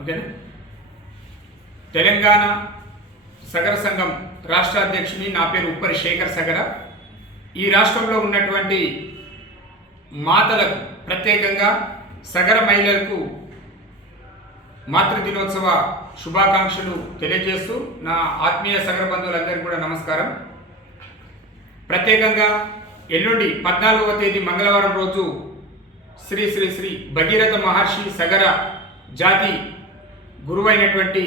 ఓకేనా. తెలంగాణ సగర సంఘం రాష్ట్ర అధ్యక్షుని, నా పేరు ఉప్పరి శేఖర్ సగర. ఈ రాష్ట్రంలో ఉన్నటువంటి మాతలకు, ప్రత్యేకంగా సగర మహిళలకు మాతృ దినోత్సవ శుభాకాంక్షలు తెలియజేస్తూ నా ఆత్మీయ సగర బంధువులందరికీ కూడా నమస్కారం. ప్రత్యేకంగా ఎల్లుండి 14వ తేదీ మంగళవారం రోజు శ్రీ శ్రీ శ్రీ భగీరథ మహర్షి సగర జాతి గురువైనటువంటి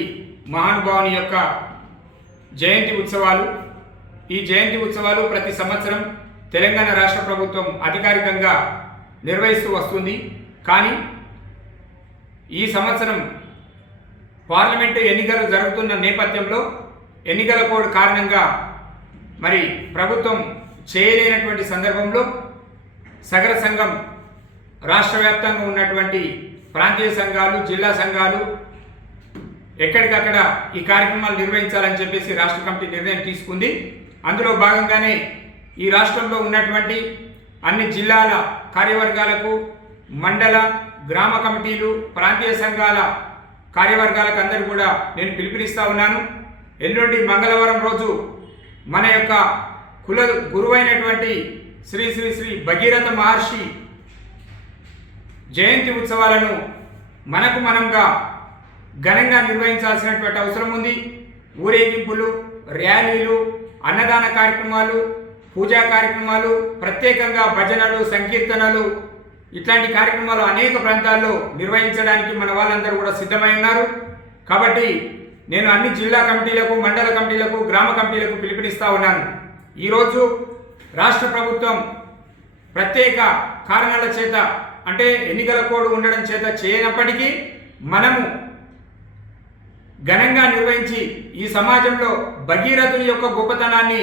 మహానుభావుని యొక్క జయంతి ఉత్సవాలు. ఈ జయంతి ఉత్సవాలు ప్రతి సంవత్సరం తెలంగాణ రాష్ట్ర ప్రభుత్వం అధికారికంగా నిర్వహిస్తూ వస్తుంది. కానీ ఈ సంవత్సరం పార్లమెంటు ఎన్నికలు జరుగుతున్న నేపథ్యంలో ఎన్నికల కోడ్ కారణంగా మరి ప్రభుత్వం చేయలేనటువంటి సందర్భంలో సగర సంఘం రాష్ట్ర వ్యాప్తంగా ఉన్నటువంటి ప్రాంతీయ సంఘాలు, జిల్లా సంఘాలు ఎక్కడికక్కడ ఈ కార్యక్రమాలు నిర్వహించాలని చెప్పేసి రాష్ట్ర కమిటీ నిర్ణయం తీసుకుంది. అందులో భాగంగానే ఈ రాష్ట్రంలో ఉన్నటువంటి అన్ని జిల్లాల కార్యవర్గాలకు, మండల, గ్రామ కమిటీలు, ప్రాంతీయ సంఘాల కార్యవర్గాలకు అందరూ కూడా నేను పిలుపునిస్తా ఉన్నాను. ఎల్లుండి మంగళవారం రోజు మన యొక్క కుల గురువైనటువంటి శ్రీ శ్రీ శ్రీ భగీరథ మహర్షి జయంతి ఉత్సవాలను మనకు మనంగా ఘనంగా నిర్వహించాల్సినటువంటి అవసరం ఉంది. ఊరేగింపులు, ర్యాలీలు, అన్నదాన కార్యక్రమాలు, పూజా కార్యక్రమాలు, ప్రత్యేకంగా భజనలు, సంకీర్తనలు, ఇట్లాంటి కార్యక్రమాలు అనేక ప్రాంతాల్లో నిర్వహించడానికి మన వాళ్ళందరూ కూడా సిద్ధమై ఉన్నారు. కాబట్టి నేను అన్ని జిల్లా కమిటీలకు, మండల కమిటీలకు, గ్రామ కమిటీలకు పిలుపునిస్తా ఉన్నాను. ఈరోజు రాష్ట్ర ప్రభుత్వం ప్రత్యేక కారణాల చేత, అంటే ఎన్నికల కోడ్ ఉండడం చేత చేయనప్పటికీ మనము ఘనంగా నిర్వహించి ఈ సమాజంలో భగీరథుని యొక్క గొప్పతనాన్ని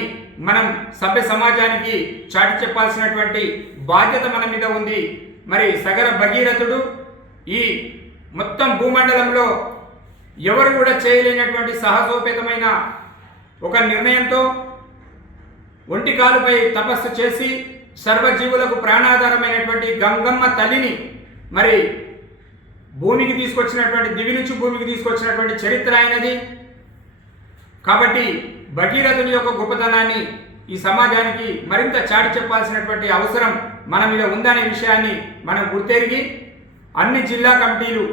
మనం సభ్య సమాజానికి చాటి చెప్పాల్సినటువంటి బాధ్యత మన మీద ఉంది. మరి సగర భగీరథుడు ఈ మొత్తం భూమండలంలో ఎవరు కూడా చేయలేనటువంటి సహజోపేతమైన ఒక నిర్ణయంతో ఒంటి కాలుపై తపస్సు చేసి సర్వజీవులకు ప్రాణాధారమైనటువంటి గంగమ్మ తల్లిని మరి భూమికి తీసుకొచ్చినటువంటి, దివి నుంచి భూమికి తీసుకొచ్చినటువంటి చరిత్ర అయినది. కాబట్టి భగీరథుని యొక్క గొప్పతనాన్ని ఈ సమాజానికి మరింత చాటి చెప్పాల్సినటువంటి అవసరం మన మీద ఉందనే విషయాన్ని మనం గుర్తెరిగి అన్ని జిల్లా కమిటీలు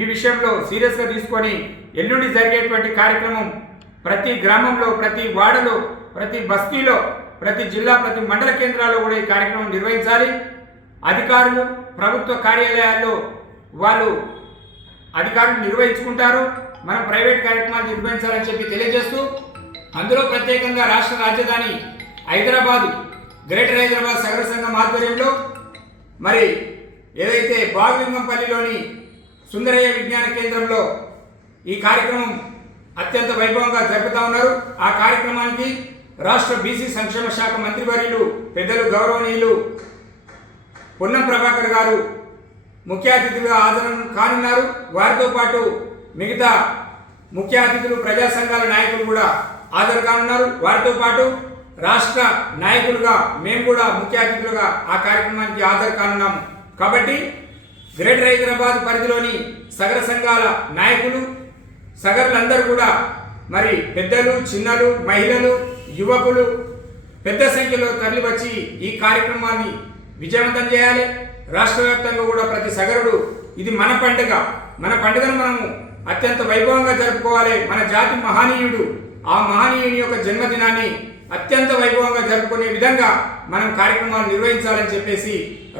ఈ విషయంలో సీరియస్గా తీసుకొని ఎల్లుండి జరిగేటువంటి కార్యక్రమం ప్రతి గ్రామంలో, ప్రతి వాడలో, ప్రతి బస్తీలో, ప్రతి జిల్లా, ప్రతి మండల కేంద్రాల్లో కూడా ఈ కార్యక్రమం నిర్వహించాలి. అధికారులు ప్రభుత్వ కార్యాలయాల్లో వాళ్ళు అధికారులు నిర్వహించుకుంటారు, మనం ప్రైవేట్ కార్యక్రమాలు నిర్వహించాలని చెప్పి తెలియజేస్తూ, అందులో ప్రత్యేకంగా రాష్ట్ర రాజధాని హైదరాబాదు, గ్రేటర్ హైదరాబాద్ సగర సంఘం ఆధ్వర్యంలో మరి ఏదైతే బాగులింగంపల్లిలోని సుందరయ్య విజ్ఞాన కేంద్రంలో ఈ కార్యక్రమం అత్యంత వైభవంగా జరుపుతా ఉన్నారు. ఆ కార్యక్రమానికి రాష్ట్ర బీసీ సంక్షేమ శాఖ మంత్రివర్యులు పెద్దలు గౌరవనీయులు పొన్నం ప్రభాకర్ గారు ముఖ్య అతిథులుగా హాజరు కానున్నారు. వారితో పాటు మిగతా ముఖ్య అతిథులు, ప్రజా సంఘాల నాయకులు కూడా హాజరు కానున్నారు. వారితో పాటు రాష్ట్ర నాయకులుగా మేము కూడా ముఖ్య అతిథులుగా ఆ కార్యక్రమానికి హాజరు కానున్నాము. కాబట్టి గ్రేటర్ హైదరాబాద్ పరిధిలోని సగర సంఘాల నాయకులు, సగరులందరూ కూడా మరి పెద్దలు, చిన్నలు, మహిళలు, యువకులు పెద్ద సంఖ్యలో తరలివచ్చి ఈ కార్యక్రమాన్ని విజయవంతం చేయాలి. రాష్ట్ర వ్యాప్తంగా కూడా ప్రతి సగరుడు ఇది మన పండుగ, మన పండుగను మనము అత్యంత వైభవంగా జరుపుకోవాలి. మన జాతి మహనీయుడు, ఆ మహనీయుని యొక్క జన్మదినాన్ని అత్యంత వైభవంగా జరుపుకునే విధంగా మనం కార్యక్రమాలు నిర్వహించాలని చెప్పేసి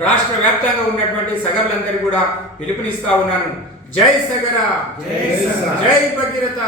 రాష్ట్ర వ్యాప్తంగా ఉన్నటువంటి సగరులందరూ కూడా పిలుపునిస్తా ఉన్నాను. జై సగర, జై భగీరథ.